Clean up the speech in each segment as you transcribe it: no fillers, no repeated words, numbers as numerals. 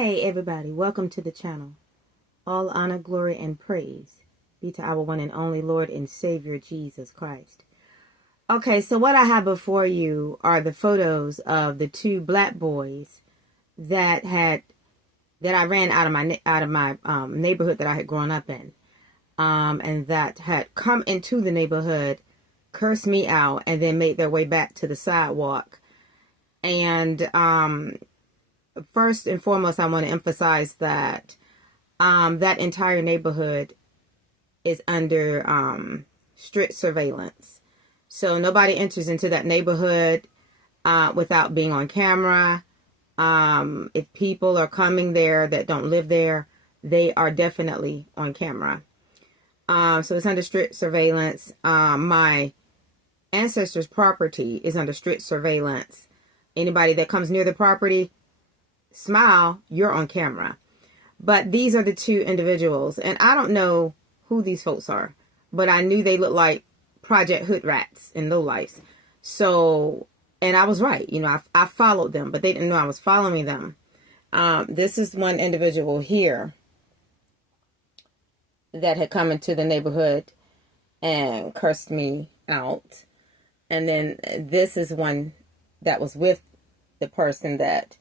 Hey everybody, welcome to the channel. All honor, glory, and praise be to our one and only Lord and Savior Jesus Christ. Okay, so what I have before you are the photos of the two black boys that I ran out of my neighborhood that I had grown up in, and that had come into the neighborhood, cursed me out, and then made their way back to the sidewalk. And first and foremost, I want to emphasize that that entire neighborhood is under strict surveillance. So nobody enters into that neighborhood without being on camera. If people are coming there that don't live there, they are definitely on camera. So it's under strict surveillance. My ancestors' property is under strict surveillance. Anybody that comes near the property, smile, you're on camera. But these are the two individuals, and I don't know who these folks are, but I knew they looked like Project Hood rats and lowlifes. So, and I was right, I followed them, but they didn't know I was following them. This is one individual here that had come into the neighborhood and cursed me out. And then this is one that was with the person that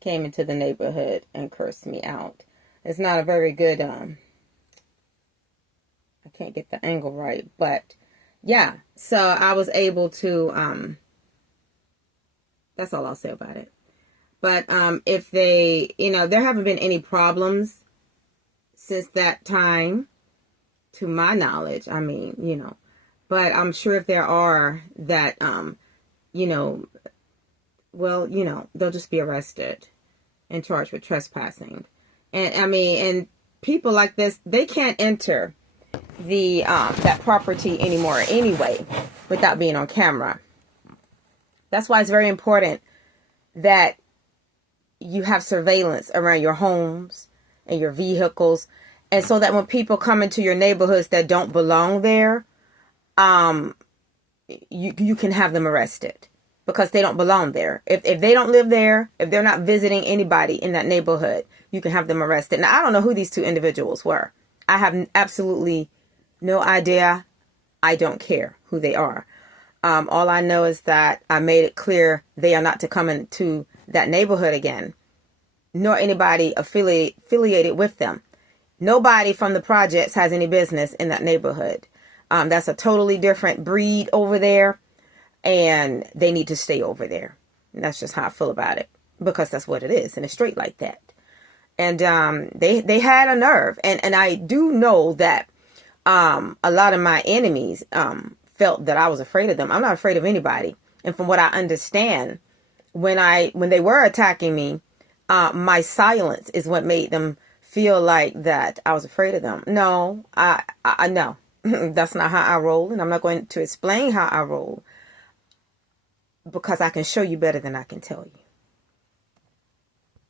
came into the neighborhood and cursed me out. It's not a very good, I can't get the angle right, but yeah, so I was able to, that's all I'll say about it. But if they, there haven't been any problems since that time, to my knowledge, but I'm sure if there are that, they'll just be arrested and charged with trespassing. And people like this, they can't enter the that property anymore anyway without being on camera. That's why it's very important that you have surveillance around your homes and your vehicles, and so that when people come into your neighborhoods that don't belong there, you can have them arrested because they don't belong there. If they don't live there, if they're not visiting anybody in that neighborhood, you can have them arrested. Now, I don't know who these two individuals were. I have absolutely no idea. I don't care who they are. All I know is that I made it clear they are not to come into that neighborhood again, nor anybody affiliated with them. Nobody from the projects has any business in that neighborhood. That's a totally different breed over there, and they need to stay over there. And that's just how I feel about it, because that's what it is, and it's straight like that. And they had a nerve, and I do know that a lot of my enemies felt that I was afraid of them. I'm not afraid of anybody, and from what I understand, when they were attacking me, my silence is what made them feel like that I was afraid of them. No, I no. That's not how I roll, and I'm not going to explain how I roll, because I can show you better than I can tell you.